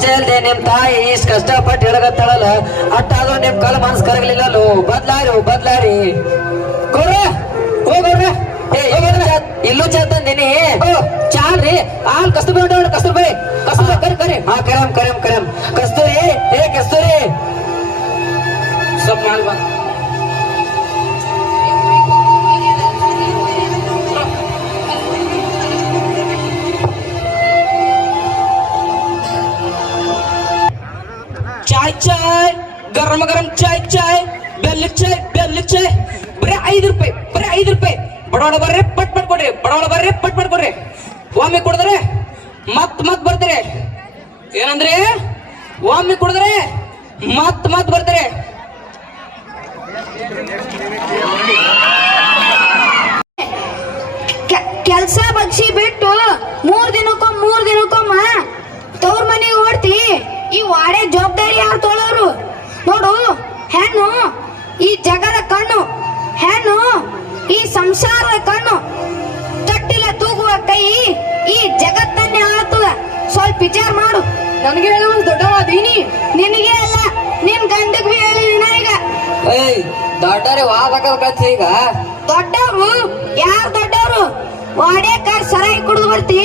ಅಷ್ಟೇ ಅಲ್ದೆ ನಿಮ್ ತಾಯಿ ಇಷ್ಟ ಕಷ್ಟಪಟ್ಟು ಹೇಳಕತ್ತಾಳಲ್ಲ ಅಟ್ಟಾದ್ರೂ ನಿಮ್ ಕಲ್ ಮನ್ಸ್ ಕರಗಲಿಲ್ಲಲ್ಲೋ? ಬದ್ಲಾರಿ ಬದ್ಲಾರಿ. ಕೊಡ್ರ ಹೋಗ್ರ ಇಲ್ಲೂ ಚಾ- ಇಲ್ಲೂ ಚಂದನಿ ಚಾಲ್ರಿ. ಆಲ್ ಕಸ್ತೂರಿ ಹೊಂಟ ಕಸ್ತೂರಿ ಕಸ್ತೂರಿ ಕರಿ ಕರಿ. ಹಾ ಕರಂ ಕರಂ ಕರಂ ಕಸ್ತೂರಿ, ಏ, ಕಸ್ತೂರಿ. ಸ್ವಲ್ಪ ಮಾಲ್ ಚಾಯ್ ಚಾಯ್ ಗರಂ ಚಾಯ್ ಚಾಯ್ ಬೆಲ್ಲಕ್ ಚಾಯ್ ಬೆಲ್ಲಕ್ ಚಾಯ್ ಬರೀ ಐದು ರೂಪಾಯಿ, ಬರೀ ಐದು ರೂಪಾಯಿ. ಬಡವಳ ಬರ್ರಿ ಪಟ್ ಪಟ್ ಕೊಡ್ರಿ ಬಡವಳ ಬರ್ರಿ ಪಟ್ ಪಟ್ ಕೊಡ್ರಿ ಒಮ್ಮೆ ಕುಡಿದ್ರೆ, ಮತ್ ಮತ್ ಬರ್ತೀರಿ. ಏನಂದ್ರೆ ಒಮ್ಮೆ ಕುಡಿದ್ರೆ, ಮತ್ ಮತ್ ಬರ್ತೀರಿ. ಕೆಲಸ ಬಗ್ಸಿ ಬಿಟ್ಟು ಮೂರ್ ದಿನಕ್ಕೊಮ್ಮ ಜಗದ ಕಣ್ಣು ಹೆಣ್ಣು ಈ ಸಂಸಾರದ ಕಣ್ಣು ತಟ್ಟಿಲ ತೂಗುವ ಕೈ ಈ ಜಗತ್ತನ್ನೇ ಆಳ್ತದ ಸ್ವಲ್ಪ ವಿಚಾರ ಮಾಡು. ನನಗೆ ಹೇಳುವ ದೊಡ್ಡವಾದೀನಿ. ನಿನಗೆ ಅಲ್ಲ ನಿನ್ ಗಂಡಗ್ ಹೇಳಿನ ಈಗ ಏಯ್ ದೊಡ್ಡರೆ ವಾದಕದ ಕತ್ತಿ ಈಗ. ದೊಡ್ಡವರು? ಯಾರು ದೊಡ್ಡವರು? ವಾಡೇಕರ್ ಸರಾಯಿ ಕುಡಿದು ಬರ್ತಿ.